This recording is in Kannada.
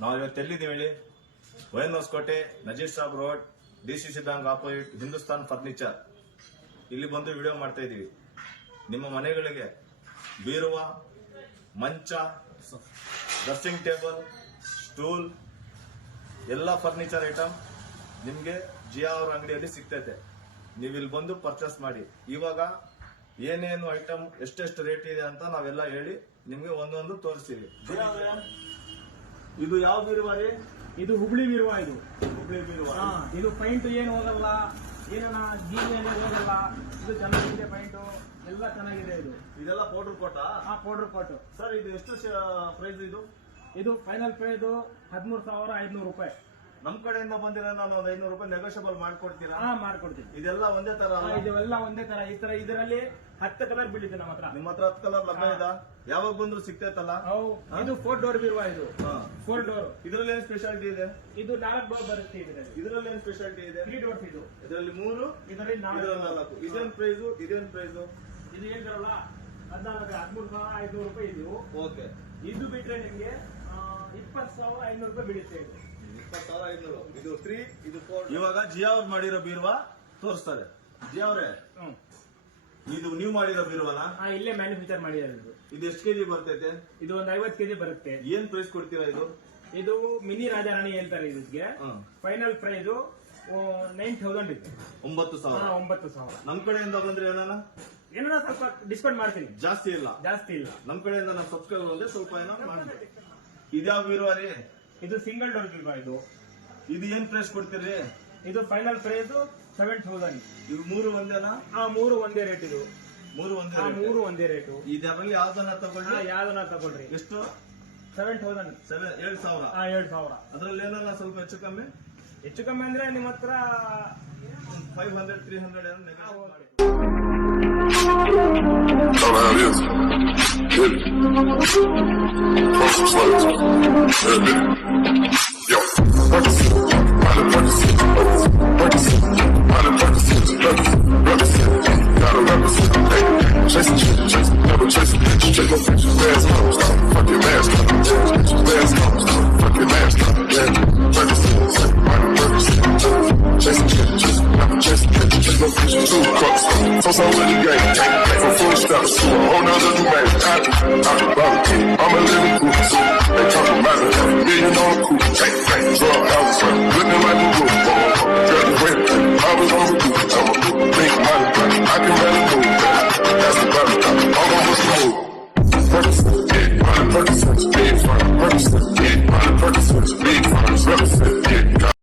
ನಾವು ಇವತ್ತು ಎಲ್ಲಿದ್ದೀವಿ ಹೇಳಿ? ವೈನ್ Hoskote, Nazeer Sab road, DCC bank opposite, Hindustan furniture. ಇಲ್ಲಿ ಬಂದು ವಿಡಿಯೋ ಮಾಡ್ತಾ ಇದೀವಿ. ನಿಮ್ಮ ಮನೆಗಳಿಗೆ ಬೀರುವ, ಮಂಚ, ಡ್ರೆಸ್ಸಿಂಗ್ ಟೇಬಲ್, ಸ್ಟೂಲ್, ಎಲ್ಲ ಫರ್ನಿಚರ್ ಐಟಮ್ ನಿಮ್ಗೆ ಜಿಯಾ ಅವ್ರ ಅಂಗಡಿಯಲ್ಲಿ ಸಿಗ್ತೈತೆ. ನೀವು ಇಲ್ಲಿ ಬಂದು ಪರ್ಚೇಸ್ ಮಾಡಿ. ಇವಾಗ ಏನೇನು ಐಟಮ್ ಎಷ್ಟೆಷ್ಟು ರೇಟ್ ಇದೆ ಅಂತ ನಾವೆಲ್ಲ ಹೇಳಿ ನಿಮ್ಗೆ ಒಂದೊಂದು ತೋರಿಸ್ತೀವಿ. ಇದು ಯಾವ ಬೀರುವ ರೀ? ಇದು ಹುಬ್ಳಿ ಬೀರುವ. ಹುಬ್ಳಿ ಬೀರುವ. ಇದು ಪೈಂಟ್ ಏನು ಹೋಗಲ್ಲ, ಏನನ್ನ ಗೀಲಿ ಹೋಗಲ್ಲ. ಇದು ಚೆನ್ನಾಗಿದೆ, ಪೈಂಟು ಎಲ್ಲ ಚೆನ್ನಾಗಿದೆ. ಇದೆಲ್ಲ ಪೌಡರ್ ಕೋಟ? Powder coat. ಸರ್ ಇದು ಎಷ್ಟು ಪ್ರೈಸ್? ಇದು ಫೈನಲ್ ಪ್ರೈಸ್ 13,500 ರೂಪಾಯಿ. ನಮ್ ಕಡೆಯಿಂದ ಬಂದಿರೋ ನಾನು ಒಂದು 500 ರೂಪಾಯಿ ನೆಗೋಷಿಯಬಲ್ ಮಾಡ್ಕೊಡ್ತೀರಾ? ಮಾಡ್ಕೊಡ್ತೀನಿ. ಇದೆಲ್ಲ ಒಂದೇ ತರ? ಇದೆಲ್ಲ ಒಂದೇ ತರ. ಈ ತರ ಇದರಲ್ಲಿ 10 ಕಲರ್ ಬೀಳಿದೆ ನಮ್ಮ ಹತ್ರ. ನಿಮ್ಮ ಹತ್ರ 10 ಕಲರ್ ಲಭ್ಯ ಇದೆ? ಯಾವಾಗ ಬಂದ್ರು ಸಿಗ್ತೈತಲ್ಲ? ಇದು 4 ಡೋರ್ ಬೀರುವ. ಇದು 4 ಡೋರ್. ಇದ್ರಲ್ಲಿ ಏನ್ ಸ್ಪೆಷಾಲಿಟಿ ಇದೆ? ಇದು 4 ಡೋರ್ ಬರುತ್ತೆ. ಇದ್ರಲ್ಲಿ ಏನ್ ಸ್ಪೆಷಾಲಿಟಿ ಇದೆ? 3 ಡೋರ್ಸ್. ಇದು ಇದರಲ್ಲಿ 3, ಇದರಲ್ಲಿ 4. ಇದೇನ್ ಪ್ರೈಸ್? ಇದೇನ್ ಪ್ರೈಸ್? ಇದು ಹೇಳ್ತಾರಲ್ಲ 13,500 ರೂಪಾಯಿ. ಇದು ಓಕೆ. ಇದು ಬಿಟ್ರೆ ನಿಮ್ಗೆ 20,500 ರೂಪಾಯಿ ಬೀಳುತ್ತೆ. 20,500. ಇದು 3, ಇದು 4. ಇವಾಗ ಜಿಯಾ ಅವ್ರು ಮಾಡಿರೋ ಬೀರುವ ತೋರಿಸ್ತಾರೆ. ಜಿಯಾ ಅವ್ರೆ, ಇದು ನೀವು ಮಾಡಿರೋ ಬೀರುವಲ್ಲ? ಇಲ್ಲೇ ಮ್ಯಾನುಫ್ಯಾಕ್ಚರ್ ಮಾಡಿರೋದು. ಇದು ಎಷ್ಟು ಕೆಜಿ ಬರ್ತೈತೆ? ಇದು ಒಂದು 50 ಕೆಜಿ ಬರುತ್ತೆ. ಏನ್ ಪ್ರೈಸ್ ಕೊಡ್ತೀರಾ ಇದು? ಇದು ಮಿನಿ ರಾಜಾರಾಣಿ ಹೇಳ್ತಾರೆ. ಇದಕ್ಕೆ ಫೈನಲ್ ಪ್ರೈಸ್ 9,000 ಇದೆ. 9,000. 9,000. ನಮ್ ಕಡೆಯಿಂದ ಬಂದ್ರೆ ಏನಾರ ಸ್ವಲ್ಪ ಡಿಸ್ಕೌಂಟ್ ಮಾಡ್ತೀನಿ. ಜಾಸ್ತಿ ಇಲ್ಲ. ನಮ್ ಕಡೆಯಿಂದ ನಮ್ಮ ಸಬ್ಸ್ಕ್ರೈಬರ್ ಅಂದ್ರೆ ಸ್ವಲ್ಪ ಏನಾದ್ರು ಮಾಡ್ತೀವಿ. ಇದ್ಯಾವ ಬೀರುವ ರೀ? ಇದು ಸಿಂಗಲ್ ಡೋರ್ ಬೀರುವ. ಇದು ಏನ್ ಪ್ರೈಸ್ ಕೊಡ್ತೀರಿ? ಇದು ಫೈನಲ್ ಪ್ರೈಸ್ 7,000. ಇವು 3 ಒಂದೇನಾ? 3 ಒಂದೇ ರೇಟ್. ಇದು 3 ಒಂದೇ ರೇಟು. ಇದರಲ್ಲಿ ಯಾವ್ದನ್ನ ತಗೊಳ್ರಿ. ಎಷ್ಟು? 7,000. 7,000. 7,000. ಅದ್ರಲ್ಲಿ ಏನಾರ ಸ್ವಲ್ಪ ಹೆಚ್ಚು ಕಮ್ಮಿ ಅಂದ್ರೆ ನಿಮ್ಮ ಹತ್ರ 500, 300 ಏನೋ ನೆಗೋಷಿಯೇಟ್ ಮಾಡಿ. So in the game, from full steps to a whole nother domain. I'm a living